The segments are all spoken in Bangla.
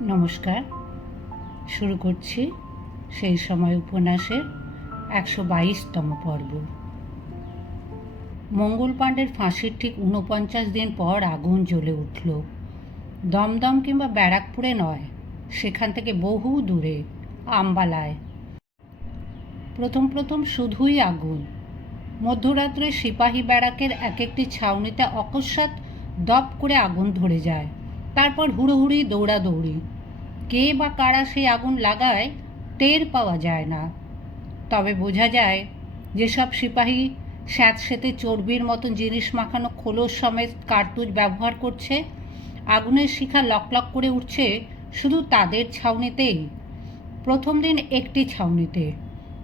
নমস্কার। শুরু করছি সেই সময় উপন্যাসের একশো বাইশতম পর্ব। মঙ্গল পাণ্ডের ফাঁসির ঠিক ঊনপঞ্চাশ দিন পর আগুন জ্বলে উঠল। দমদম কিংবা ব্যারাকপুরে নয়, সেখান থেকে বহু দূরে, আম্বালায়। প্রথম প্রথম শুধুই আগুন। মধ্যরাত্রে সিপাহী ব্যারাকের এক একটি ছাউনিতে অকস্মাৎ দপ করে আগুন ধরে যায়। তারপর হুড়োহুড়ি দৌড়াদৌড়ি। কে বা কারা সেই আগুন লাগায়, টের পাওয়া যায় না। তবে বোঝা যায়, যেসব সিপাহী স্যাঁতসেতে চর্বির মতন জিনিস মাখানো খোলস সমেত কার্তুজ ব্যবহার করছে, আগুনের শিখা লকলক করে উঠছে শুধু তাদের ছাউনিতেই। প্রথম দিন একটি ছাউনিতে,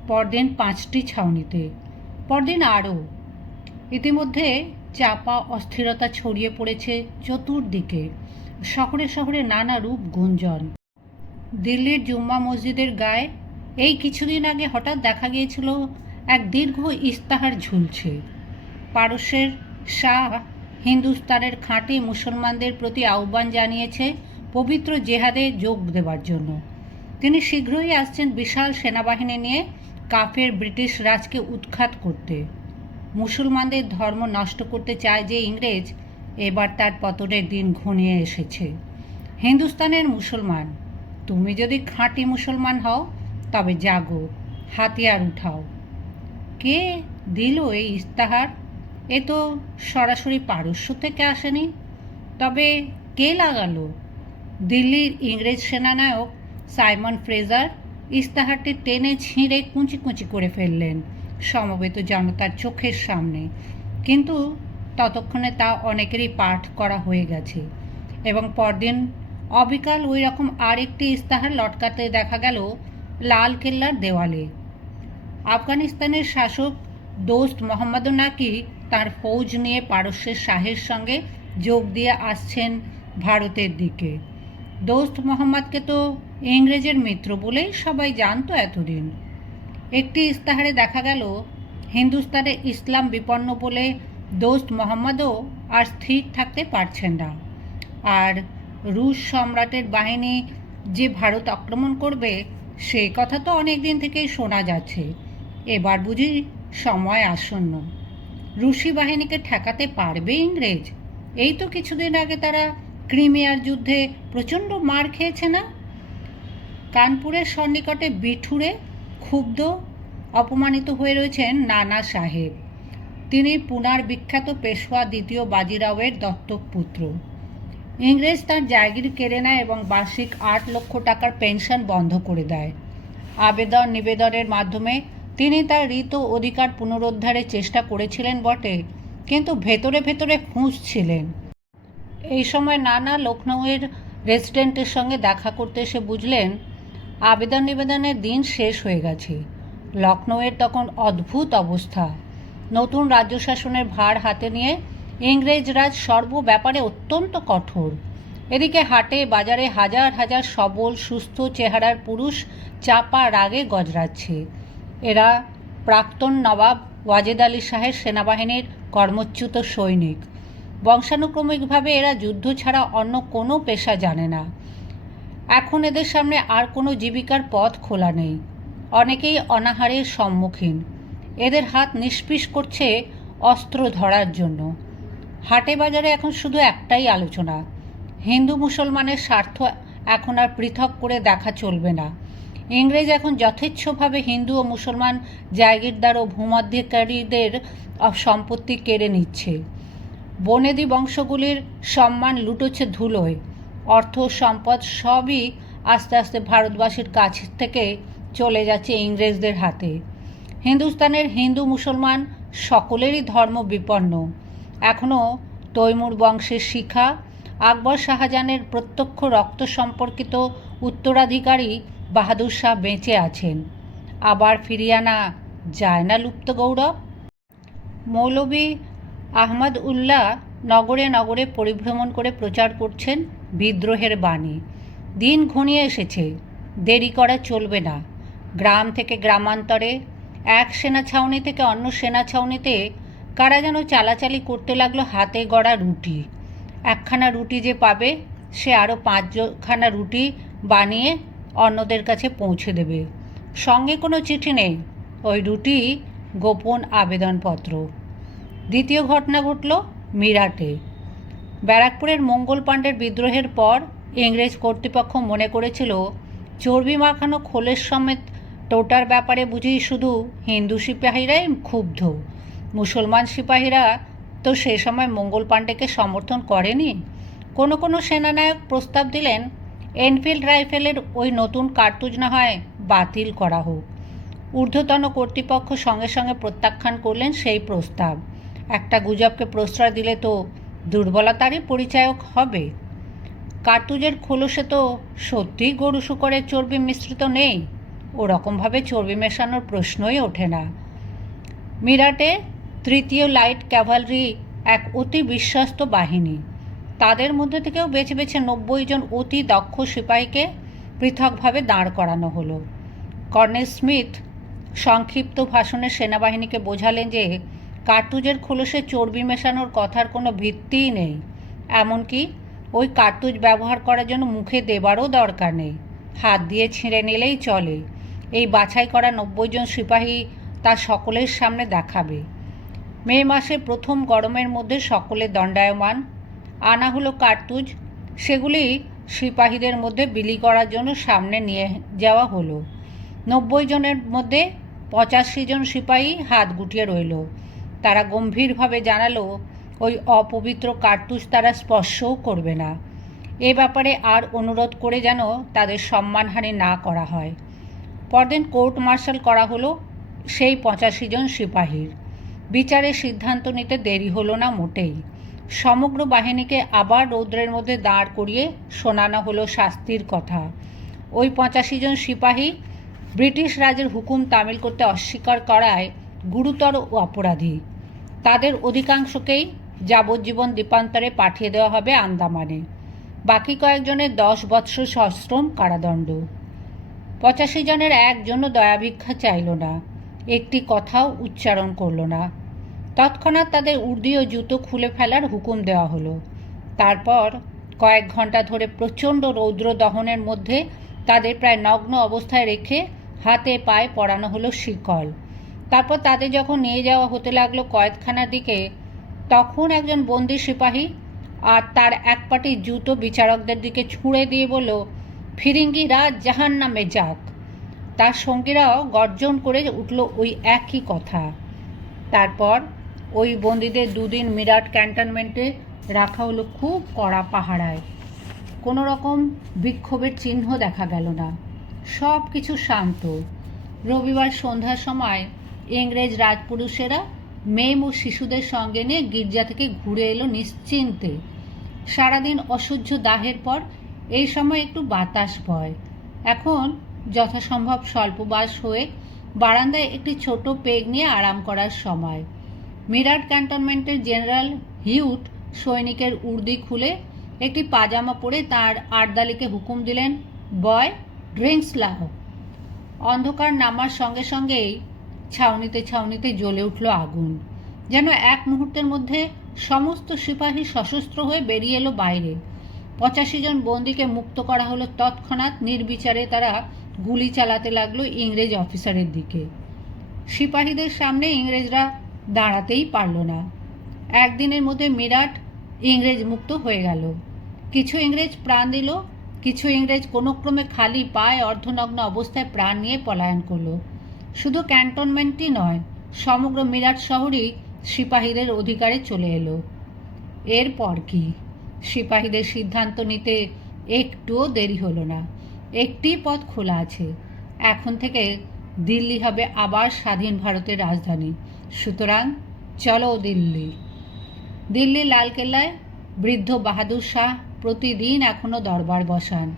পরদিন পাঁচটি ছাউনিতে, পরদিন আরও। ইতিমধ্যে চাপা অস্থিরতা ছড়িয়ে পড়েছে চতুর্দিকে। শহরে শহরে নানা রূপ গুঞ্জন। দিল্লির জুম্মা মসজিদের গায়ে এই কিছুদিন আগে হঠাৎ দেখা গিয়েছিল এক দীর্ঘ ইস্তাহার ঝুলছে। পারস্যের শাহ হিন্দুস্তানের খাঁটি মুসলমানদের প্রতি আহ্বান জানিয়েছে পবিত্র জেহাদে যোগ দেওয়ার জন্য। তিনি শীঘ্রই আসছেন বিশাল সেনাবাহিনী নিয়ে কাফের ব্রিটিশ রাজকে উৎখাত করতে। মুসলমানদের ধর্ম নষ্ট করতে চায় যে ইংরেজ এবার তার পতনের দিন ঘনিয়ে এসেছে। হিন্দুস্তানের মুসলমান, তুমি যদি খাঁটি মুসলমান হও, তবে জাগো, হাতিয়ার উঠাও। কে দিল এই ইস্তাহার? এ তো সরাসরি পারস্য থেকে আসেনি। তবে কে লাগালো? দিল্লির ইংরেজ সেনানায়ক সাইমন ফ্রেজার ইস্তাহারটি টেনে ছিঁড়ে কুঁচি কুঁচি করে ফেললেন সমবেত জনতার চোখের সামনে। কিন্তু ততক্ষণে তা অনেকেরই পাঠ করা হয়ে গেছে। এবং পরদিন অবিকাল ওই রকম আরেকটি ইস্তাহার লটকাতে দেখা গেল লাল কেল্লার দেওয়ালে। আফগানিস্তানের শাসক দোস্ত মোহাম্মদও নাকি তার ফৌজ নিয়ে পারস্যের শাহের সঙ্গে যোগ দিয়ে আসছেন ভারতের দিকে। দোস্ত মোহাম্মদকে তো ইংরেজের মিত্র বলেই সবাই জানতো এতদিন। একটি ইস্তাহারে দেখা গেল, হিন্দুস্তানে ইসলাম বিপন্ন বলে দোস্ত মোহাম্মদও আর স্থির থাকতে পারছেন না। আর রুশ সম্রাটের বাহিনী যে ভারত আক্রমণ করবে সে কথা তো অনেক দিন থেকেই শোনা যাচ্ছে। এবার বুঝি সময় আসন্ন। রুশি বাহিনীকে ঠেকাতে পারবে ইংরেজ? এই তো কিছুদিন আগে তারা ক্রিমিয়ার যুদ্ধে প্রচণ্ড মার খেয়েছে না? কানপুরের সন্নিকটে বিঠুরে ক্ষুব্ধ, অপমানিত হয়ে রয়েছেন নানা সাহেব। তিনি পুনার বিখ্যাত পেশোয়া দ্বিতীয় বাজিরাওয়ের দত্তক পুত্র। ইংরেজ তার জায়গির কেড়ে নেয় এবং বার্ষিক আট লক্ষ টাকার পেনশন বন্ধ করে দেয়। আবেদন নিবেদনের মাধ্যমে তিনি তার ঋত অধিকার পুনরুদ্ধারের চেষ্টা করেছিলেন বটে, কিন্তু ভেতরে ভেতরে ছিলেন। এই সময় নানা লখনৌয়ের রেসিডেন্টের সঙ্গে দেখা করতে এসে বুঝলেন, আবেদন নিবেদনের দিন শেষ হয়ে গেছে। লখনৌয়ের তখন অদ্ভুত অবস্থা। নতুন রাজ্য শাসনের ভার হাতে নিয়ে ইংরেজরাজ সর্ব ব্যাপারে অত্যন্ত কঠোর। এদিকে হাটে, বাজারে হাজার হাজার সবল, সুস্থ চেহারার পুরুষ চাপা রাগে গজরাচ্ছে। এরা প্রাক্তন নবাব ওয়াজেদ আলী শাহের সেনাবাহিনীর কর্মচ্যুত সৈনিক। বংশানুক্রমিকভাবে এরা যুদ্ধ ছাড়া অন্য কোনো পেশা জানে না। এখন এদের সামনে আর কোনো জীবিকার পথ খোলা নেই। অনেকেই অনাহারের সম্মুখীন। এদের হাত নিষ্পিস করছে অস্ত্র ধরার জন্য। হাটে বাজারে এখন শুধু একটাই আলোচনা। হিন্দু মুসলমানের স্বার্থ এখন আর পৃথক করে দেখা চলবে না। ইংরেজ এখন যথেচ্ছভাবে হিন্দু ও মুসলমান জায়গিরদার ও ভূমাধিকারীদের সম্পত্তি কেড়ে নিচ্ছে। বনেদি বংশগুলির সম্মান লুটোচ্ছে ধুলোয়। অর্থ সম্পদ সবই আস্তে আস্তে ভারতবাসীর কাছ থেকে চলে যাচ্ছে ইংরেজদের হাতে। হিন্দুস্তানের হিন্দু মুসলমান সকলেরই ধর্ম বিপন্ন। এখনও তৈমুর বংশের শিখা, আকবর শাহজাহানের প্রত্যক্ষ রক্ত সম্পর্কিত উত্তরাধিকারী বাহাদুর শাহ বেঁচে আছেন। আবার ফিরিয়ে আনা যায় না লুপ্ত গৌরব। মৌলবী আহমদ উল্লাহ নগরে নগরে পরিভ্রমণ করে প্রচার করছেন বিদ্রোহের বাণী। দিন ঘনিয়ে এসেছে, দেরি করা চলবে না। গ্রাম থেকে গ্রামান্তরে এক সেনা ছাউনি থেকে অন্য সেনা ছাউনিতে কারা যেন চালাচালি করতে লাগল হাতে গড়া রুটি। একখানা রুটি যে পাবে, সে আরও পাঁচখানা রুটি বানিয়ে অন্যদের কাছে পৌঁছে দেবে। সঙ্গে কোনো চিঠি নেই, ওই রুটি গোপন আবেদনপত্র। দ্বিতীয় ঘটনা ঘটল মিরাটে। ব্যারাকপুরের মঙ্গল পাণ্ডের বিদ্রোহের পর ইংরেজ কর্তৃপক্ষ মনে করেছিল, চর্বি মাখানো খোলের সমেত টোটার ব্যাপারে বুঝি শুধু হিন্দু সিপাহীরাই ক্ষুব্ধ? মুসলমান সিপাহীরা তো সে সময় মঙ্গল পাণ্ডেকে সমর্থন করেনি। কোনো কোনো সেনানায়ক প্রস্তাব দিলেন, এনফিল্ড রাইফেলের ওই নতুন কার্তুজ না হয় বাতিল করা হোক। ঊর্ধ্বতন কর্তৃপক্ষ সঙ্গে সঙ্গে প্রত্যাখ্যান করলেন সেই প্রস্তাব। একটা গুজবকে প্রশ্রয় দিলে তো দুর্বলতারই পরিচায়ক হবে। কার্তুজের খোলসে তো সত্যিই গরু শুকরের চর্বি মিশ্রিত নেই। ওরকমভাবে চর্বি মেশানোর প্রশ্নই ওঠে না। মিরাটে তৃতীয় লাইট ক্যাভালরি এক অতি বিশ্বস্ত বাহিনী। তাদের মধ্যে থেকেও বেছে বেছে নব্বই জন অতি দক্ষ সিপাহীকে পৃথকভাবে দাঁড় করানো হলো। কর্নেল স্মিথ সংক্ষিপ্ত ভাষণে সেনাবাহিনীকে বোঝালেন যে, কার্তুজের খোলসে চর্বি মেশানোর কথার কোনো ভিত্তিই নেই। এমনকি ওই কার্তুজ ব্যবহার করার জন্য মুখে দেবারও দরকার নেই। হাত দিয়ে ছিঁড়ে নিলেই চলে। এই বাছাই করা নব্বই জন সিপাহী তা সকলের সামনে দেখাবে। মে মাসে প্রথম গরমের মধ্যে সকলে দণ্ডায়মান। আনা হলো কার্তুজ। সেগুলি সিপাহীদের মধ্যে বিলি করার জন্য সামনে নিয়ে যাওয়া হলো। নব্বই জনের মধ্যে পঁচাশি জন সিপাহী হাত গুটিয়ে রইল। তারা গম্ভীরভাবে জানালো, ওই অপবিত্র কার্তুজ তারা স্পর্শও করবে না। এ ব্যাপারে আর অনুরোধ করে যেন তাদের সম্মানহানি না করা হয়। পরদিন কোর্ট মার্শাল করা হলো সেই পঁচাশি জন সিপাহীর। বিচারের সিদ্ধান্ত নিতে দেরি হলো না মোটেই। সমগ্র বাহিনীকে আবার রৌদ্রের মধ্যে দাঁড় করিয়ে শোনানো হলো শাস্তির কথা। ওই পঁচাশি জন সিপাহী ব্রিটিশ রাজের হুকুম তামিল করতে অস্বীকার করায় গুরুতর অপরাধী। তাদের অধিকাংশকেই যাবজ্জীবন দ্বীপান্তরে পাঠিয়ে দেওয়া হবে আন্দামানে। বাকি কয়েকজনের দশ বৎসর সশ্রম কারাদণ্ড। পঁচাশি জনের একজনও দয়াভিক্ষা চাইল না, একটি কথাও উচ্চারণ করল না। তৎক্ষণাৎ তাদের উর্দি ও জুতো খুলে ফেলার হুকুম দেওয়া হলো। তারপর কয়েক ঘণ্টা ধরে প্রচণ্ড রৌদ্র দহনের মধ্যে তাদের প্রায় নগ্ন অবস্থায় রেখে হাতে পায়ে পরানো হলো শিকল। তারপর তাদের যখন নিয়ে যাওয়া হতে লাগল কয়েদখানার দিকে, তখন একজন বন্দি সিপাহী আর তার এক পাটি জুতো বিচারকদের দিকে ছুঁড়ে দিয়ে বলল ফিরিঙ্গি রাজ জাহান নামে যাক। তার সঙ্গীরাও গর্জন করে উঠল ওই একই কথা। তারপর ওই বন্দীদের দুদিন মিরাট ক্যান্টনমেন্টে রাখা হলো খুব কড়া পাহারায়। কোনো রকম বিক্ষোভের চিহ্ন দেখা গেল না। সব কিছু শান্ত। রবিবার সন্ধ্যার সময় ইংরেজ রাজপুরুষেরা মেম ও শিশুদের সঙ্গে নিয়ে গির্জা থেকে ঘুরে এলো নিশ্চিন্তে। সারাদিন অসহ্য দাহের পর এই সময় একটু বাতাস বয়। এখন যথাসম্ভব স্বল্পবাস হয়ে বারান্দায় একটি ছোট পেগ নিয়ে আরাম করার সময়। মিরাট ক্যান্টনমেন্টের জেনারেল হিউট সৈনিকের উর্দি খুলে একটি পাজামা পরে তার আর্দালিকে হুকুম দিলেন, বয়, ড্রিঙ্কস লাও। অন্ধকার নামার সঙ্গে সঙ্গেই ছাউনিতে ছাউনিতে জ্বলে উঠল আগুন, যেন এক মুহূর্তের মধ্যে সমস্ত সিপাহী সশস্ত্র হয়ে বেরিয়ে এলো বাইরে। পঁচাশি জন বন্দিকে মুক্ত করা হলো তৎক্ষণাৎ। নির্বিচারে তারা গুলি চালাতে লাগল ইংরেজ অফিসারের দিকে। সিপাহীদের সামনে ইংরেজরা দাঁড়াতেই পারল না। একদিনের মধ্যে মিরাট ইংরেজ মুক্ত হয়ে গেল। কিছু ইংরেজ প্রাণ দিল, কিছু ইংরেজ কোনো ক্রমে খালি পায়ে অর্ধনগ্ন অবস্থায় প্রাণ নিয়ে পলায়ন করল। শুধু ক্যান্টনমেন্টই নয়, সমগ্র মিরাট শহরই সিপাহীদের অধিকারে চলে এলো। এরপর কি? সিপাহীদের সিদ্ধান্ত নিতে একটুও দেরি হলো না। একটি পথ খোলা আছে। এখন থেকে দিল্লি হবে আবার স্বাধীন ভারতের রাজধানী। সুতরাং চলো দিল্লি। দিল্লি লালকেল্লায় বৃদ্ধ বাহাদুর শাহ প্রতিদিন এখনও দরবার বসান।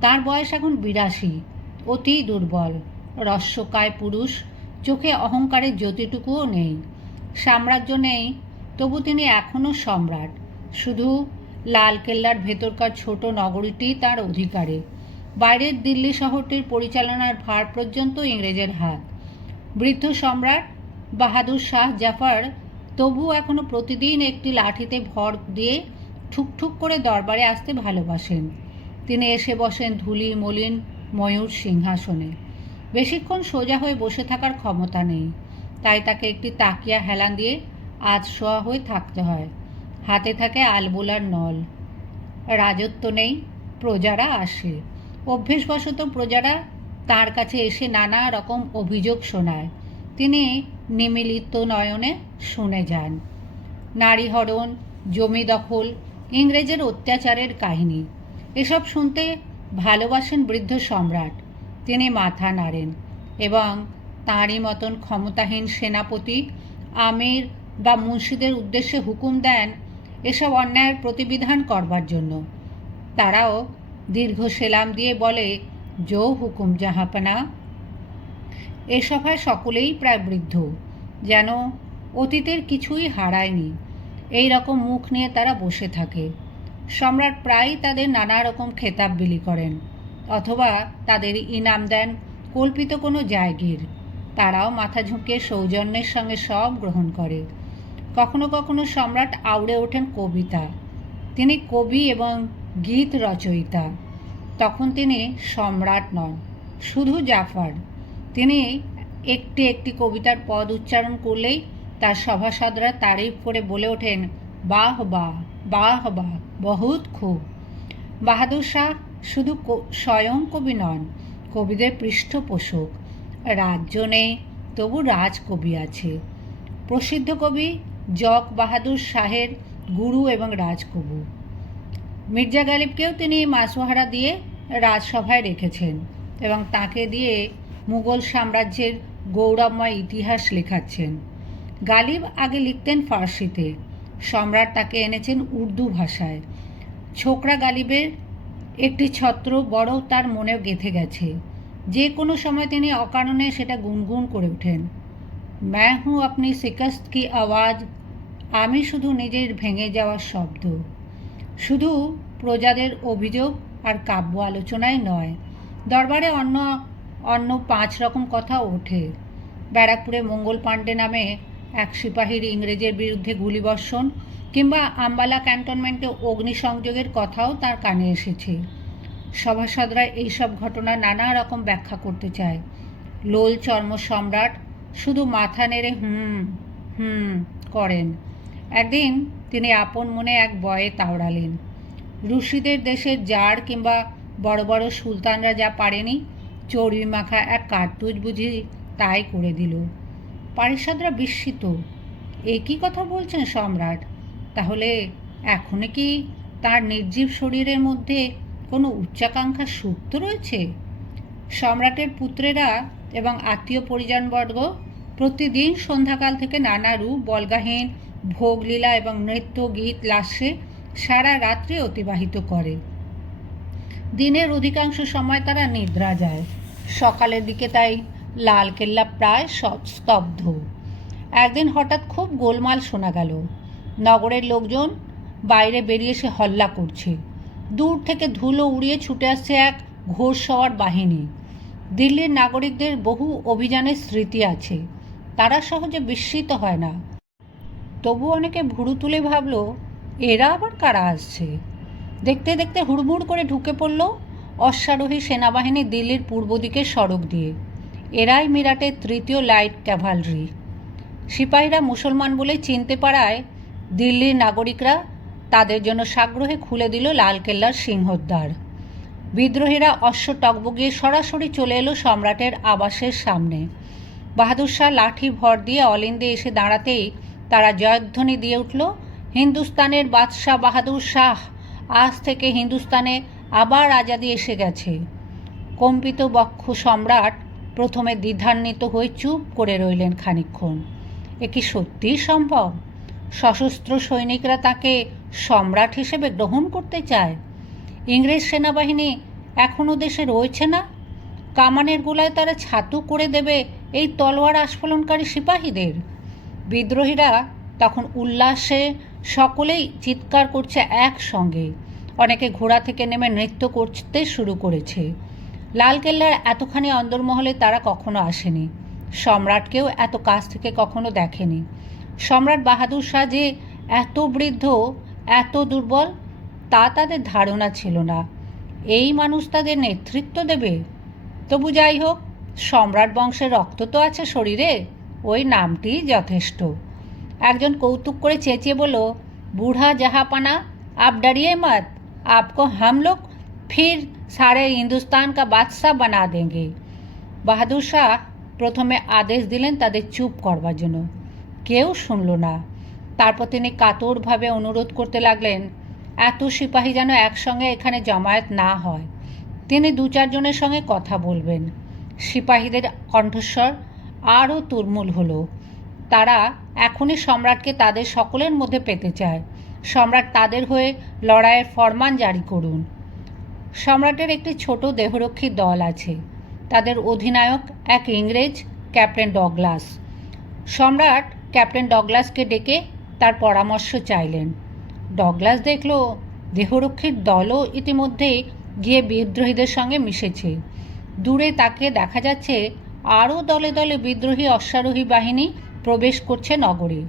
তার বয়স এখন বিরাশি, অতি দুর্বল। রস্যকায় পুরুষ, চোখে অহংকারের জ্যোতিটুকুও নেই। সাম্রাজ্য নেই, তবু তিনি এখনও সম্রাট। শুধু লালকেল্লার ভেতরকার ছোট নগরীটি তার অধিকারে। বাইরের দিল্লি শহরটির পরিচালনার ভার পর্যন্ত ইংরেজের হাত। বৃদ্ধ সম্রাট বাহাদুর শাহ জাফর তবু এখনও প্রতিদিন একটি লাঠিতে ভর দিয়ে ঠুকঠুক করে দরবারে আসতে ভালোবাসেন। তিনি এসে বসেন ধুলি, মলিন, ময়ূর সিংহাসনে। বেশিক্ষণ সোজা হয়ে বসে থাকার ক্ষমতা নেই। তাই তাকে একটি তাকিয়া হেলান দিয়ে আজ শোয়া হয়ে থাকতে হয়। হাতে থাকে আলবোলার নল। রাজত্ব নেই, প্রজারা আসে। অভ্যেসবশত প্রজারা তার কাছে এসে নানা রকম অভিযোগ শোনায়। তিনি নিমিলিত নয়নে শুনে যান। নারী হরণ, জমি দখল, ইংরেজের অত্যাচারের কাহিনী, এসব শুনতে ভালোবাসেন বৃদ্ধ সম্রাট। তিনি মাথা নাড়েন এবং তাঁরই মতন ক্ষমতাহীন সেনাপতি আমির বা মুন্সিদের উদ্দেশ্যে হুকুম দেন এসব অন্যায়ের প্রতিবিধান করবার জন্য। তারাও দীর্ঘ সেলাম দিয়ে বলে জো হুকুম জাহাপানা। এ সভায় সকলেই প্রায় বৃদ্ধ, যেন অতীতের কিছুই হারায়নি। এই রকম মুখ নিয়ে তারা বসে থাকে। সম্রাট প্রায়ই তাদের নানা রকম খেতাব বিলি করেন, অথবা তাদের ইনাম দেন কল্পিত কোনো জায়গির। তারাও মাথা ঝুঁকে সৌজন্যের সঙ্গে সব গ্রহণ করে। কখনো কখনো সম্রাট আউড়ে ওঠেন কবিতা। তিনি কবি এবং গীত রচয়িতা। তখন তিনি সম্রাট নন, শুধু জাফর। তিনি একটি একটি কবিতার পদ উচ্চারণ করলেই তার সভাসদরা তারিফ করে বলে ওঠেন, বাহ বাহ বাহ বাহ, বহুত খুব। বাহাদুর শাহ শুধু স্বয়ং কবি নন, কবিদের পৃষ্ঠপোষক। রাজ্য নেই, তবু রাজকবি আছে। প্রসিদ্ধ কবি জক বাহাদুর শাহের গুরু এবং রাজকবু মির্জা গালিবকেও তিনি মাসোহারা দিয়ে রাজসভায় রেখেছেন এবং তাকে দিয়ে মুঘল সাম্রাজ্যের গৌরবময় ইতিহাস লেখাচ্ছেন। গালিব আগে লিখতেন ফার্সিতে, সম্রাট তাকে এনেছেন উর্দু ভাষায়। ছোকরা গালিবের একটি ছত্র বড় তার মনে গেঁথে গেছে। যে কোনো সময় তিনি অকারণে সেটা গুনগুন করে ওঠেন। ম্যা হুঁ আপনি শিকস্ত কি আওয়াজ? আমি শুধু নিজের ভেঙে যাওয়ার শব্দ। শুধু প্রজাদের অভিযোগ আর কাব্য আলোচনায় নয়, দরবারে অন্য অন্য পাঁচ রকম কথা ওঠে। ব্যারাকপুরে মঙ্গল পাণ্ডে নামে এক সিপাহীর ইংরেজের বিরুদ্ধে গুলিবর্ষণ কিংবা আম্বালা ক্যান্টনমেন্টে অগ্নিসংযোগের কথাও তার কানে এসেছে। সভাসদরা এইসব ঘটনা নানা রকম ব্যাখ্যা করতে চায়। লোল চর্ম সম্রাট শুধু মাথা নেড়ে হুম হুম করেন। একদিন তিনি আপন মনে এক বয়ে তাওড়ালেন। রুশিদের দেশের জার কিংবা বড় বড় সুলতানরা যা পারেনি চর্বি মাখা এক কার্তুজ বুঝি তাই করে দিল। পারিষদরা বিস্মিত। এ কী কথা বলছেন সম্রাট? তাহলে এখনও কি তার নির্জীব শরীরের মধ্যে কোনো উচ্চাকাঙ্ক্ষা সুপ্ত রয়েছে? সম্রাটের পুত্রেরা এবং আত্মীয় পরিজনবর্গ প্রতিদিন সন্ধ্যাকাল থেকে নানা রূপ, বলগাহীন ভোগলীলা এবং নৃত্য, গীত লাস্যে সারা রাত্রি অতিবাহিত করে। দিনের অধিকাংশ সময় তারা নিদ্রা যায়। সকালের দিকে তাই লালকেল্লা প্রায় সব স্তব্ধ। একদিন হঠাৎ খুব গোলমাল শোনা গেল। নগরের লোকজন বাইরে বেরিয়ে এসে হল্লা করছে। দূর থেকে ধুলো উড়িয়ে ছুটে আসছে এক ঘোষ সওয়ার বাহিনী। দিল্লির নাগরিকদের বহু অভিযানের স্মৃতি আছে। তারা সহজে বিস্মিত হয় না। তবু অনেকে ভুরু তুলে ভাবল, এরা আবার কারা আসছে? দেখতে দেখতে হুড়মুড় করে ঢুকে পড়ল অশ্বারোহী সেনাবাহিনী দিল্লির পূর্ব দিকের সড়ক দিয়ে। এরাই মিরাটের তৃতীয় লাইট ক্যাভালরি। সিপাহীরা মুসলমান বলে চিনতে পারায় দিল্লির নাগরিকরা তাদের জন্য সাগ্রহে খুলে দিল লালকেল্লার সিংহদ্বার। বিদ্রোহীরা অশ্ব টকবগিয়ে সরাসরি চলে এলো সম্রাটের আবাসের সামনে। বাহাদুর শাহ লাঠি ভর দিয়ে অলিন্দে এসে দাঁড়াতেই তারা জয়ধ্বনি দিয়ে উঠল, হিন্দুস্তানের বাদশাহ বাহাদুর শাহ, আজ থেকে হিন্দুস্তানে আবার আজাদি এসে গেছে। কম্পিত বক্ষ সম্রাট প্রথমে দ্বিধান্বিত হয়ে চুপ করে রইলেন খানিকক্ষণ। এ কি সত্যিই সম্ভব? সশস্ত্র সৈনিকরা তাকে সম্রাট হিসেবে গ্রহণ করতে চায়? ইংরেজ সেনাবাহিনী এখনও দেশে রয়েছে না? কামানের গোলায় তারা ছাতু করে দেবে এই তলোয়ার আস্ফলনকারী সিপাহীদের। বিদ্রোহীরা তখন উল্লাসে সকলেই চিৎকার করছে একসঙ্গে। অনেকে ঘোড়া থেকে নেমে নৃত্য করতে শুরু করেছে। লালকেল্লার এতখানি অন্দরমহলে তারা কখনো আসেনি। সম্রাটকেও এত কাছ থেকে কখনো দেখেনি। সম্রাট বাহাদুর শাহ যে এত বৃদ্ধ, এত দুর্বল তা তাদের ধারণা ছিল না। এই মানুষ তাদের নেতৃত্ব দেবে। তবু যাই হোক, সম্রাট বংশের রক্ত তো আছে শরীরে, ওই নামটি যথেষ্ট। একজন কৌতুক করে চেঁচিয়ে বলল, বুড়া জাহাপানা, আপ ডরিয়ে মত, আপকো হাম লোগ ফির সারে হিন্দুস্তান কা বাদশাহ বানা দেঙ্গে। বাহাদুর শাহ প্রথমে আদেশ দিলেন তাদের চুপ করবার জন্য। কেউ শুনল না। তারপর তিনি কাতরভাবে অনুরোধ করতে লাগলেন এত সিপাহী যেন একসঙ্গে এখানে জমায়েত না হয়। তিনি দু চারজনের সঙ্গে কথা বলবেন। সিপাহীদের কণ্ঠস্বর আরও তুরমুল হলো। তারা এখনই সম্রাটকে তাদের সকলের মধ্যে পেতে চায়। সম্রাট তাদের হয়ে লড়াইয়ের ফরমান জারি করুন। সম্রাটের একটি ছোট দেহরক্ষী দল আছে। তাদের অধিনায়ক এক ইংরেজ, ক্যাপ্টেন ডগলাস। সম্রাট ক্যাপ্টেন ডগলাসকে ডেকে তার পরামর্শ চাইলেন। ডগলাস দেখল, দেহরক্ষীর দলও ইতিমধ্যেই গিয়ে বিদ্রোহীদের সঙ্গে মিশেছে। দূরে তাকে দেখা যাচ্ছে, আরও দলে দলে বিদ্রোহী অশ্বারোহী বাহিনী প্রবেশ করছে নগরে।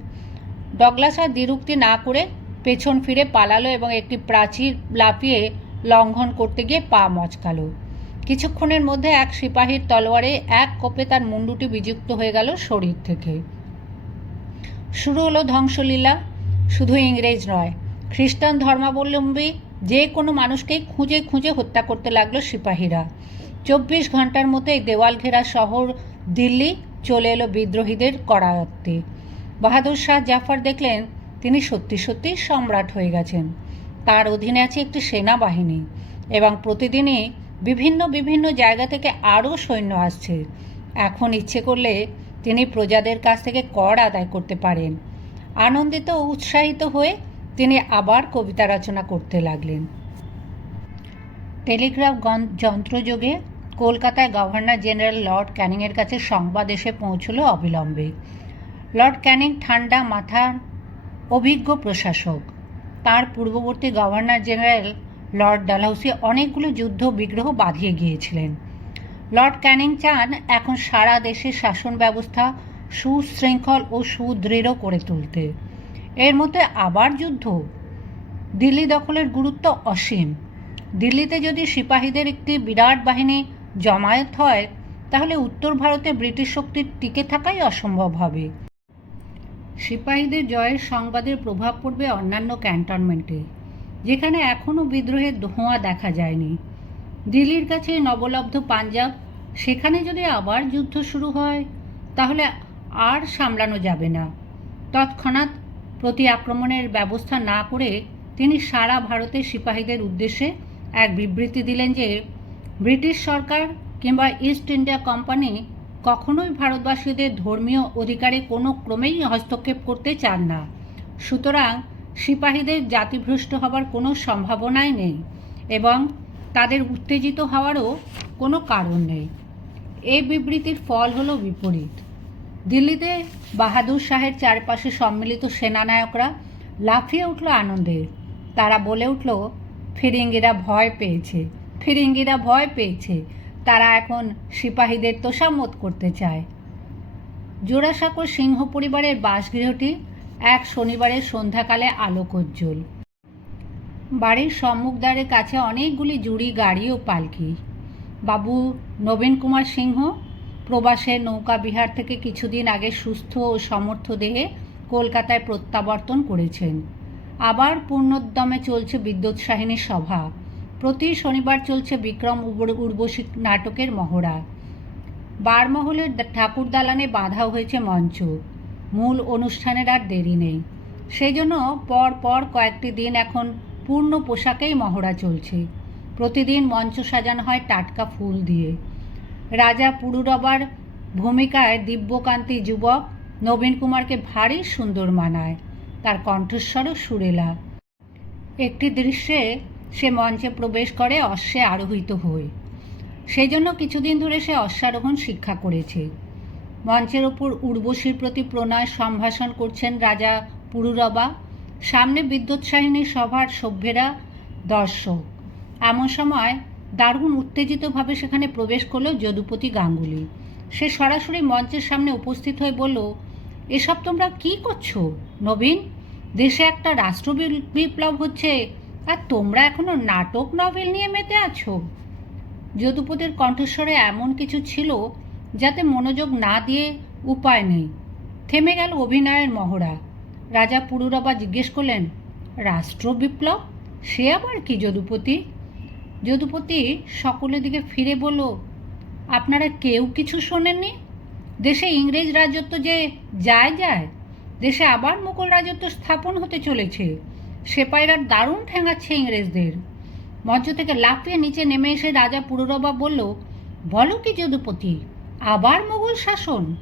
ডগলাস আর দ্বিরুক্তি না করে পেছন ফিরে পালালো এবং একটি প্রাচীর লাফিয়ে লঙ্ঘন করতে গিয়ে পা মচকালো। কিছুক্ষণের মধ্যে এক সিপাহীর তলোয়ারে এক কোপে তার মুন্ডুটি বিযুক্ত হয়ে গেল শরীর থেকে। শুরু হলো ধ্বংসলীলা, শুধু ইংরেজ নয় খ্রিস্টান ধর্মাবলম্বী যে কোনো মানুষকেই খুঁজে খুঁজে হত্যা করতে লাগল সিপাহীরা। চব্বিশ ঘণ্টার মধ্যে এই দেওয়াল ঘেরা শহর দিল্লি চলে এলো বিদ্রোহীদের করায়ত্তে। বাহাদুর শাহ জাফর দেখলেন তিনি সত্যি সত্যি সম্রাট হয়ে গেছেন। তার অধীনে আছে একটি সেনাবাহিনী এবং প্রতিদিনই বিভিন্ন বিভিন্ন জায়গা থেকে আরও সৈন্য আসছে। এখন ইচ্ছে করলে তিনি প্রজাদের কাছ থেকে কর আদায় করতে পারেন। আনন্দিত উৎসাহিত হয়ে তিনি আবার কবিতা রচনা করতে লাগলেন। টেলিগ্রাফ যন্ত্রযোগে কলকাতায় গভর্নর জেনারেল লর্ড ক্যানিংয়ের কাছে সংবাদ এসে পৌঁছলো অবিলম্বে। লর্ড ক্যানিং ঠান্ডা মাথার অভিজ্ঞ প্রশাসক। তার পূর্ববর্তী গভর্নর জেনারেল লর্ড ডালহৌসি অনেকগুলো যুদ্ধ বিগ্রহ বাঁধিয়ে গিয়েছিলেন। লর্ড ক্যানিং চান এখন সারা দেশের শাসন ব্যবস্থা সুশৃঙ্খল ও সুদৃঢ় করে তুলতে। এর মধ্যে আবার যুদ্ধ। দিল্লি দখলের গুরুত্ব অসীম। দিল্লিতে যদি সিপাহীদের একটি বিরাট বাহিনী জমায়েত হয়, তাহলে উত্তর ভারতে ব্রিটিশ শক্তির টিকে থাকাই অসম্ভব হবে। সিপাহীদের জয়ের সংবাদের প্রভাব পড়বে অন্যান্য ক্যান্টনমেন্টে, যেখানে এখনও বিদ্রোহের ধোঁয়া দেখা যায়নি। দিল্লির কাছে নবলব্ধ পাঞ্জাব, সেখানে যদি আবার যুদ্ধ শুরু হয়, তাহলে আর সামলানো যাবে না। তৎক্ষণাৎ প্রতি আক্রমণের ব্যবস্থা না করে তিনি সারা ভারতের সিপাহীদের উদ্দেশ্যে এক বিবৃতি দিলেন যে, ব্রিটিশ সরকার কিংবা ইস্ট ইন্ডিয়া কোম্পানি কখনোই ভারতবাসীদের ধর্মীয় অধিকারে কোনো ক্রমেই হস্তক্ষেপ করতে চান না। সুতরাং সিপাহীদের জাতিভ্রষ্ট হবার কোনো সম্ভাবনাই নেই এবং তাদের উত্তেজিত হওয়ারও কোনো কারণ নেই। এই বিবৃতির ফল হলো বিপরীত। দিল্লিতে বাহাদুর শাহের চারপাশে সম্মিলিত সেনানায়করা লাফিয়ে উঠল আনন্দে। তারা বলে উঠল, ফিরিঙ্গিরা ভয় পেয়েছে, ফিরিঙ্গিরা ভয় পেয়েছে। তারা এখন সিপাহীদের তোষামত করতে চায়। জোড়াসাঁকোর সিংহ পরিবারের বাসগৃহটি এক শনিবারের সন্ধ্যাকালে আলোকোজ্জ্বল। বাড়ির সম্মুখদ্বারের কাছে অনেকগুলি জুড়ি, গাড়ি ও পালকি। বাবু নবীন কুমার সিংহ প্রবাসের নৌকা বিহার থেকে কিছুদিন আগে সুস্থ ও সমর্থ দেহে কলকাতায় প্রত্যাবর্তন করেছেন। আবার পূর্ণোদ্যমে চলছে বিদ্যুৎসাহিনী সভা। প্রতি শনিবার চলছে বিক্রম উর্ব- উর্বশী নাটকের মহড়া। বারমহলের ঠাকুর দালানে বাঁধা হয়েছে মঞ্চ। মূল অনুষ্ঠানের আর দেরি নেই। সেই জন্য পর পর কয়েকটি দিন এখন পূর্ণ পোশাকেই মহড়া চলছে। প্রতিদিন মঞ্চ সাজানো হয় টাটকা ফুল দিয়ে। রাজা পুরুরবার ভূমিকায় দিব্যকান্তি যুবক নবীন কুমারকে ভারী সুন্দর মানায়। তার কণ্ঠস্বরও সুরেলা। একটি দৃশ্যে সে মঞ্চে প্রবেশ করে অশ্বে আরোহিত হয়ে সেই জন্য কিছুদিন ধরে সে অশ্বারোহণ শিক্ষা করেছে। মঞ্চের ওপর উর্বশীর প্রতি প্রণয় সম্ভাষণ করছেন রাজা পুরুরবা। সামনে বিদ্যুৎসাহিনী সভার সভ্যেরা দর্শক। এমন সময় দারুণ উত্তেজিতভাবে সেখানে প্রবেশ করল যদুপতি গাঙ্গুলি। সে সরাসরি মঞ্চের সামনে উপস্থিত হয়ে বলল, এসব তোমরা কি করছ? নবীন, দেশে একটা রাষ্ট্র বিপ্লব হচ্ছে আর তোমরা এখনও নাটক নভেল নিয়ে মেতে আছো? যদুপতির কণ্ঠস্বরে এমন কিছু ছিল যাতে মনোযোগ না দিয়ে উপায় নেই। থেমে গেল অভিনয়ের মহড়া। রাজা পুরুরবা জিজ্ঞেস করলেন রাষ্ট্র বিপ্লব সে আবার কি যদুপতি? যদুপতি সকলের দিকে ফিরে বলল, আপনারা কেউ কিছু শোনেননি? দেশে ইংরেজ রাজত্ব যে যায় যায়, দেশে আবার মুঘল রাজত্ব স্থাপন হতে চলেছে সেপাইরা দারুণ ঠেঙাচ্ছে ইংরেজদের। মঞ্চ থেকে লাফিয়ে নিচে নেমে এসে রাজা পুরুরবা বলল, বলো কি যদুপতি, আবার মুঘল শাসন?